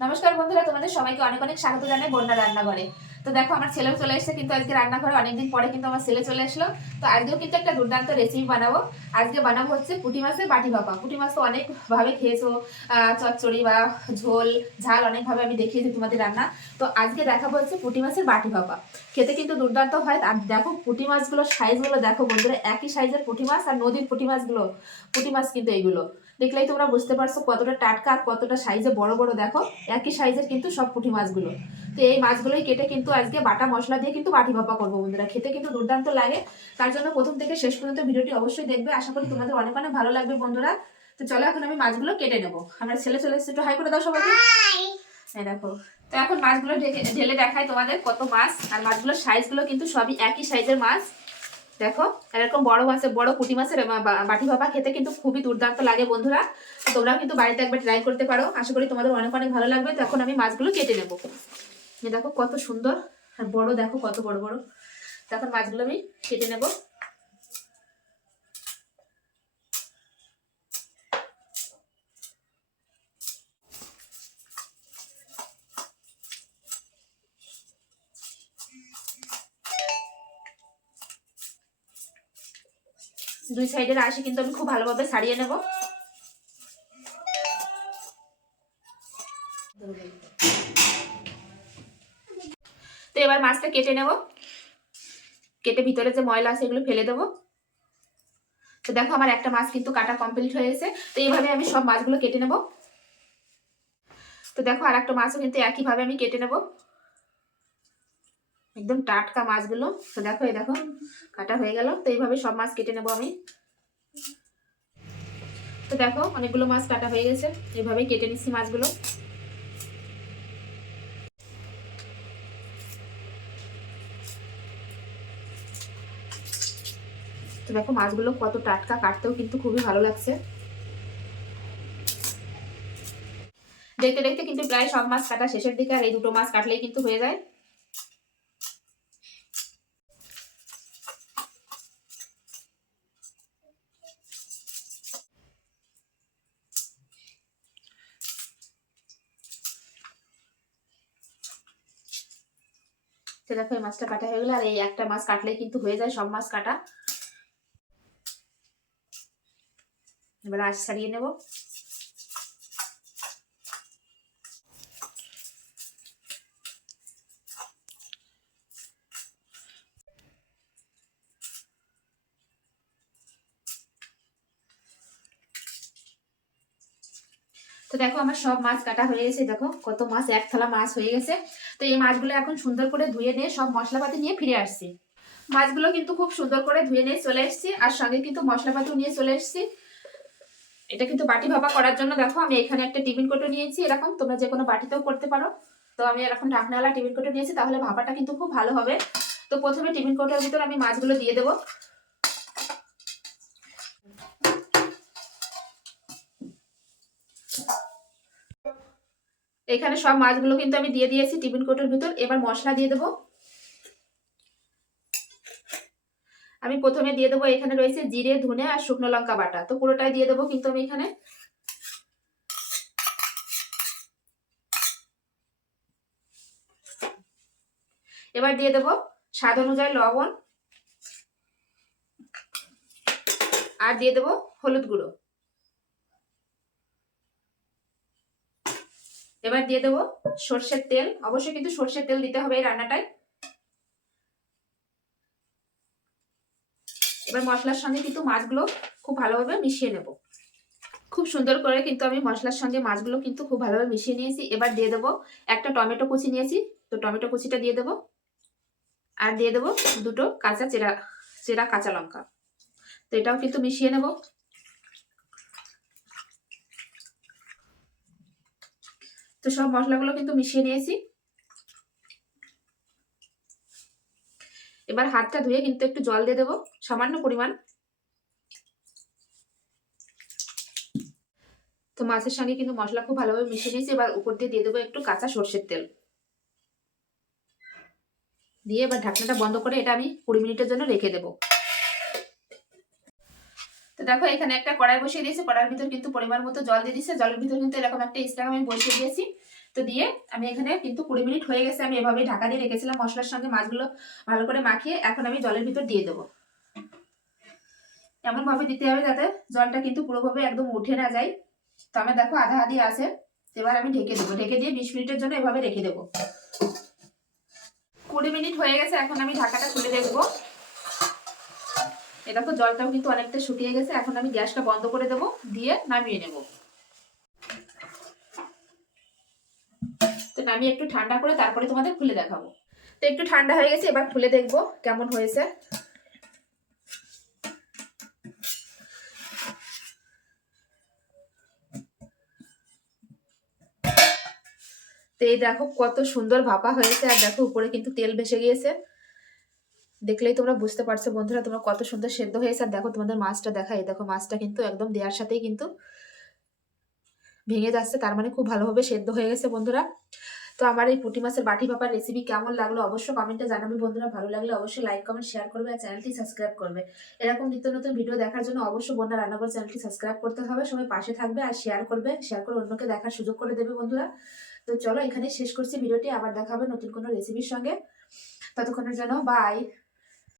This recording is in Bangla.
নমস্কার বন্ধুরা তোমাদের সবাইকে অনেক অনেক স্বাগত জানাই বন্যা রান্নাঘরে। তো দেখো, আমার ছেলেও চলে এসেছে, কিন্তু আজকে রান্না রান্নাঘরে অনেকদিন পরে কিন্তু আমার ছেলে চলে আসলো তো আজকেও কিন্তু একটা দুর্দান্ত রেসিপি বানাবো। আজকে বানাবো হচ্ছে পুঁটি মাছের বাটি ভাপা। পুঁটি মাছ তো অনেকভাবে খেয়েছো চচ্চড়ি বা ঝোল, ঝাল অনেকভাবে আমি দেখিয়েছি তোমাদের রান্না। তো আজকে দেখাবো হচ্ছে পুঁটি মাছের বাটি ভাপা। খেতে কিন্তু দুর্দান্ত হয়। আর দেখো, পুঁটি মাছগুলোর সাইজগুলো দেখো বন্ধুরা, একই সাইজের পুঁটি মাছ আর নদীর পুঁটি মাছগুলো, পুঁটি মাছ কিন্তু এইগুলো। দেখলেই তোমরা বুঝতে পারছ কতটা টাটকা আর কতটা সাইজে বড় বড়, দেখো, একই সাইজের কিন্তু সব পুঁটি মাছগুলো। তো এই মাছগুলোই কেটে কিন্তু আজকে বাটা মশলা দিয়ে কিন্তু বাটি ভাপা করব বন্ধুরা। খেতে কিন্তু দুর্দান্ত লাগে। তার জন্য প্রথম থেকে শেষ পর্যন্ত ভিডিওটি অবশ্যই দেখবে। আশা করি তোমাদের অনেক অনেক ভালো লাগবে বন্ধুরা। তো চলো এখন আমি মাছগুলো কেটে নেব। আমার ছেলে চলে এসেছে, একটু হাই করে দাও সবাইকে। এই দেখো। তো এখন মাছগুলো ঢেলে দেখায় তোমাদের কত মাছ। আর মাছগুলোর সাইজগুলো কিন্তু সবই একই সাইজের মাছ। দেখো, এরকম বড় মাছের বড় পুঁটি মাছের বাটি ভাপা খেতে কিন্তু খুবই দুর্দান্ত লাগে বন্ধুরা। তোমরাও কিন্তু বাড়িতে একবার ট্রাই করতে পারো। আশা করি তোমাদের অনেক অনেক ভালো লাগবে। তো এখন আমি মাছগুলো কেটে নেব। এই দেখো কত সুন্দর, আর বড় দেখো কত বড় বড়। তো এখন মাছগুলো আমি কেটে নেব। দুই সাইডের আশি কিন্তু আমি খুব ভালোভাবে সারিয়ে নেব। এবার মাছটা কেটে নেব। কেটে ভিতরে যে ময়লা আছে এগুলো ফেলে দেবো। তো দেখো আমার একটা মাছ কিন্তু কাটা কমপ্লিট হয়ে গেছে। তো এইভাবে আমি সব মাছগুলো কেটে নেব। তো দেখো আর একটা মাছও কিন্তু একইভাবে আমি কেটে নেব। একদম টাটকা মাছগুলো। তো দেখো, এই দেখো, কাটা হয়ে গেল। তো এইভাবে সব মাছ কেটে নেব আমি। তো দেখো, অনেকগুলো মাছ কাটা হয়ে গেছে। এইভাবেই কেটে নিচ্ছি মাছগুলো। তো দেখো মাছগুলো কত টাটকা, কাটতেও কিন্তু খুবই ভালো লাগছে। দেখতে দেখতে কিন্তু প্রায় সব মাছ কাটা শেষের দিকে আর এই দুটো মাছ কাটলেই কিন্তু হয়ে যায়। দেখো এই মাছটা কাটা হয়ে গেলো আর এই একটা মাছ কাটলেই কিন্তু হয়ে যায়, সব মাছ কাটা। এবার আঁশ ছাড়িয়ে নেব। তো দেখো আমার সব মাছ কাটা হয়ে গেছে, দেখো কত মাছ এক থালা মাছ হয়ে গেছে। তো এই মাছগুলো এখন সুন্দর করে ধুয়ে নিয়ে সব মশলাপাতি নিয়ে ফিরে আসছি। মাছগুলো কিন্তু খুব সুন্দর করে ধুয়ে নিয়ে চলে এসেছি, আর সঙ্গে কিন্তু মশলাপাতিও নিয়ে চলে এসেছি। এটা কিন্তু বাটি ভাপা করার জন্য দেখো, আমি এখানে একটা টিফিন কোটো নিয়েছি, এরকম তোমরা যে কোনো বাটিতেও করতে পারো। তো আমি এরকম ঢাকনাওয়ালা টিফিন কোটো নিয়েছি, তাহলে ভাপাটা কিন্তু খুব ভালো হবে। তো প্রথমে টিফিন কোটোর ভিতর আমি মাছগুলো দিয়ে দেবো। এখানে সব মাছগুলো কিন্তু আমি দিয়ে দিয়েছি টিফিন কোটোর ভিতর। এবার মশলা দিয়ে দেবো। আমি প্রথমে দিয়ে দেবো এখানে রয়েছে জিরে, ধনে আর শুকনো লঙ্কা বাটা। তো পুরোটাই দিয়ে দেবো কিন্তু আমি এখানে। এবার দিয়ে দেবো স্বাদ অনুযায়ী লবণ আর দিয়ে দেবো হলুদ গুঁড়ো। এবার দিয়ে দেবো সর্ষের তেল। অবশ্যই কিন্তু সর্ষের তেল দিতে হবে এই রান্নাটায়। এবার মশলার সঙ্গে কিন্তু মাছগুলো খুব ভালোভাবে মিশিয়ে নেব। খুব সুন্দর করে কিন্তু আমি মশলার সঙ্গে মাছগুলো কিন্তু খুব ভালোভাবে মিশিয়ে নিয়েছি। এবার দিয়ে দেবো একটা টমেটো কুচি নিয়েছি। তো টমেটো কুচিটা দিয়ে দেবো। আর দিয়ে দেবো দুটো কাঁচা চেরা চেরা কাঁচা লঙ্কা। তো এটাও কিন্তু মিশিয়ে নেব। তো সব মশলাগুলো কিন্তু মিশিয়ে নিয়েছি। এবার হাতটা ধুয়ে কিন্তু একটু জল দিয়ে দেবো, সামান্য পরিমাণ। তো মাছের সঙ্গে কিন্তু মশলা খুব ভালোভাবে মিশিয়ে নিয়েছি, এবার উপর দিয়ে দিয়ে দেবো একটু কাঁচা সর্ষের তেল। দিয়ে এবার ঢাকনাটা বন্ধ করে এটা আমি কুড়ি মিনিটের জন্য রেখে দেবো। তো দেখো, এখানে একটা কড়াই বসিয়ে দিয়েছি। কড়াইয়ের ভিতর কিন্তু পরিমাণ মতো জল দিয়ে দিয়েছে। জলের ভিতর কিন্তু এরকম একটা স্ট্যাক আমি বসিয়ে দিয়েছি। তো দিয়ে আমি এখানে কিন্তু কুড়ি মিনিট হয়ে গেছে। আমি এভাবেই ঢাকা দিয়ে রেখেছিলাম মশলার সঙ্গে মাছগুলো ভালো করে মাখিয়ে। এখন আমি জলের ভিতর দিয়ে দেবো। এমন ভাবে দিতে হবে যাতে জলটা কিন্তু পুরোভাবে একদম উঠে না যায়। তো আমার দেখো, আধা আধি আছে। এবার আমি ঢেকে দেবো। ঢেকে দিয়ে বিশ মিনিটের জন্য এভাবে রেখে দেবো। কুড়ি মিনিট হয়ে গেছে। এখন আমি ঢাকাটা খুলে দেখব। এ দেখো, জলটাও কিন্তু অনেকটা শুকিয়ে গেছে। এখন আমি গ্যাসটা বন্ধ করে দেবো, দিয়ে নামিয়ে নেব। তো নামিয়ে একটু ঠান্ডা করে তারপরে তোমাদের খুলে দেখাবো। তো একটু ঠান্ডা হয়ে গেছে, এবার খুলে দেখব কেমন হয়েছে। তো এই দেখো, কত সুন্দর ভাপা হয়েছে, আর দেখো উপরে কিন্তু তেল ভেসে গিয়েছে। দেখলেই তোমরা বুঝতে পারছ বন্ধুরা, তোমরা কত সুন্দর সেদ্ধ হয়েছে। আর দেখো তোমাদের মাছটা দেখাই দেখো মাছটা কিন্তু একদম দেওয়ার সাথেই কিন্তু ভেঙে যাচ্ছে, তার মানে খুব ভালোভাবে সেদ্ধ হয়ে গেছে বন্ধুরা। তো আমার এই পুঁটি মাছের বাটি ভাপার রেসিপি কেমন লাগল অবশ্যই কমেন্টে জানাবে বন্ধুরা। ভালো লাগলে অবশ্যই লাইক কমেন্ট শেয়ার করবে আর চ্যানেলটি সাবস্ক্রাইব করবে। এরকম নিত্য নতুন ভিডিও দেখার জন্য অবশ্যই বন্যা রান্নাঘর চ্যানেলটি সাবস্ক্রাইব করতে হবে। সবাই পাশে থাকবে আর শেয়ার করবে শেয়ার করে অন্যকে দেখার সুযোগ করে দেবে বন্ধুরা। তো চলো এখানে শেষ করছি। ভিডিওটি আবার দেখা হবে নতুন কোনো রেসিপির সঙ্গে। ততক্ষণের জন্য বাই